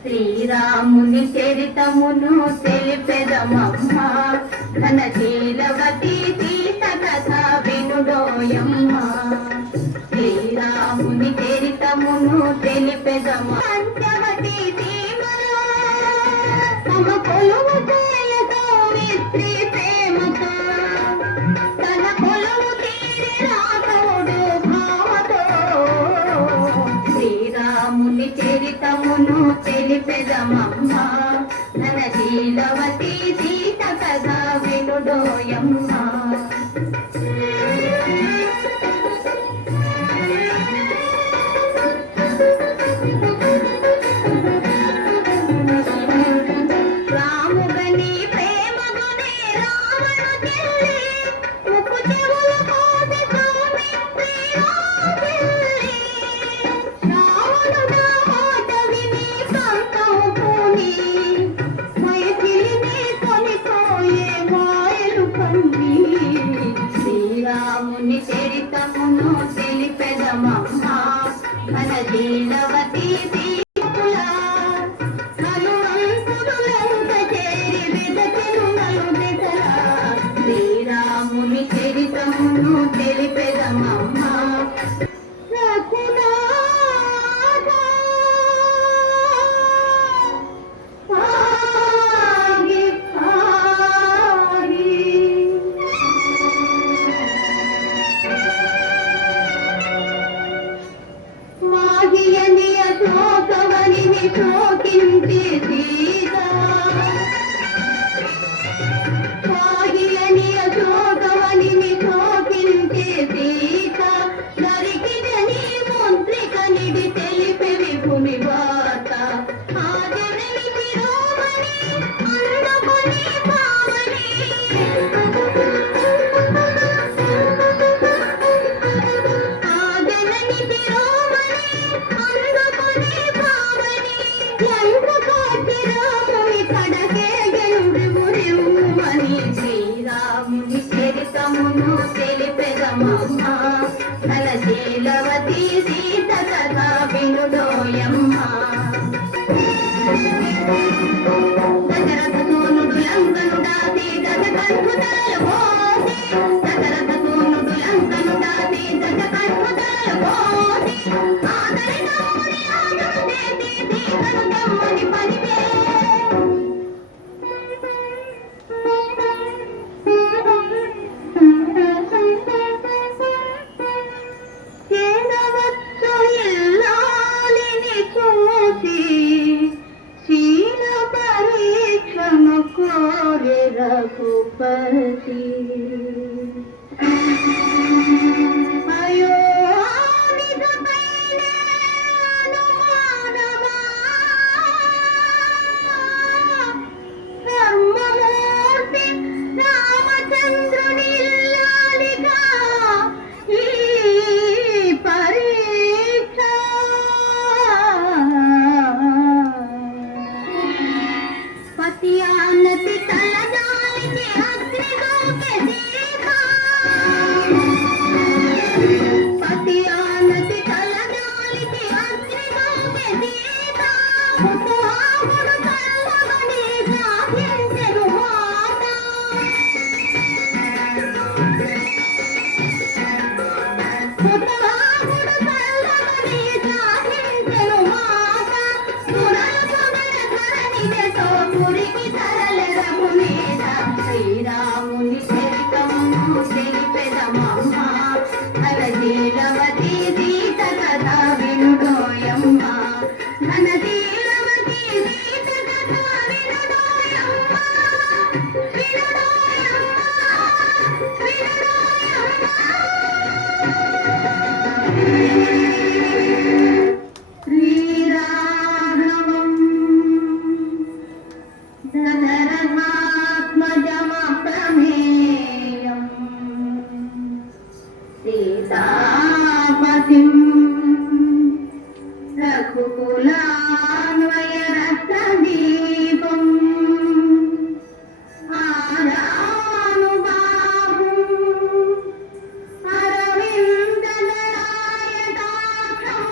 శ్రీరాముని చరితమును తెలిపెదమమ్మ ఘన శీలవతి సీత కథ వినుడోయమ్మ. శ్రీరాముని చరితమును తెలిపెదమ పంచవతి సీమలో తమ కొలువు చేయతో మిత్రి ప్రేమతో తన కొలువు తీరి రాఘవుడు భావతో శ్రీరాముని చరితమును తెలిపెదమమ్మ ఘన శీలవతి సీత కథ వినుడోయమ్మ. శ్రీరాముని చరితమును తెలిపెదమమ్మ ఘన శీలవతి సీతకుల హనుమంతుడు లంక చేరి వెదకెను నలుదిశల. శ్రీరాముని చరితమును తెలిపెదమమ్మ రఘునాథ ఆగి ఆగి మాగియని అశోకవనిని శోకించి సీత మాగియని అశోకవనిని శోకించి సీత నరికిదని మంత్రికనిడి తెలిపి విభుని వార్త ఆదరణి శిరోమణి అందకొని పావని ఆదరణి శిరోమణి అందకొని పావని ఎంత కాటిరాముని కడకే గెలుమని శ్రీరాముని చరితమును తెలిపెదమమ్మ తలశీలవతి సీత కథ వినుడోయమ్మ దశరథ సూనుడు లంకను దాటి దశకంఠుతల మోసి దశరథ సూనుడు లంకను దాటి దశకంఠుతల మోసి ఆదరి తమ్ముని ఆదరు చేతి సీతను తమ్ముని పలికే చేరవచ్చు ఇల్లాలిని చూసి శీల పరీక్షను కోరి రఘుపతి అయోనిజపైనే అనుమానమా ధర్మమూర్తి రామచంద్రుని ఇల్లాలిగా ఈ పరీక్ష పతి ఆనతి తలదాలికి అగ్నిగోకె సీత పతి ఆనతి తలదాలికి అగ్నిగోకె సీత ముఖాముడు కల్లవని గాహించెను మాట ముఖాముడు కల్లవని గాహించెను మాట సురల పొగల ధరణితో పురికి తరలెదము మీద శ్రీరాముని చరితమును తెలిపెదమమ్మ తలశీలవతి సీత కథ వినుడోయమ్మ ఘనశీలవతి సీత కథ వినుడోయమ్మ వినుడోయమ్మ శ్రీరాఘవం దశరథాత్మజమప్రమేయం సీతాపతిం రఘుకులాన్వయరత్నదీపం ఆరానుబాహుం అరవిందదళాయతాక్షం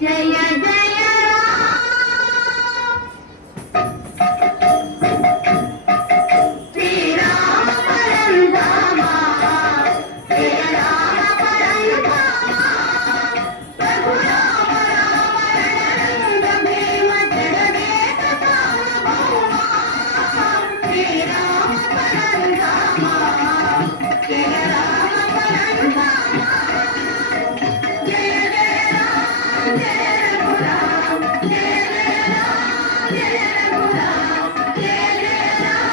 జయ జయ శ్రీరామ పరంధామ జయ రామ పరంధామ రఘురామ రామ రణరంగ భీమ జగదేక సార్వభౌమ శ్రీరామ పరంధామ జయ రామ పరంధామ జయ జయ రామ జయ రఘురామ జయ జయ రామ జయ రఘురామ జయ జయ రామ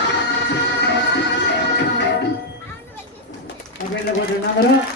Sampai lepas dengan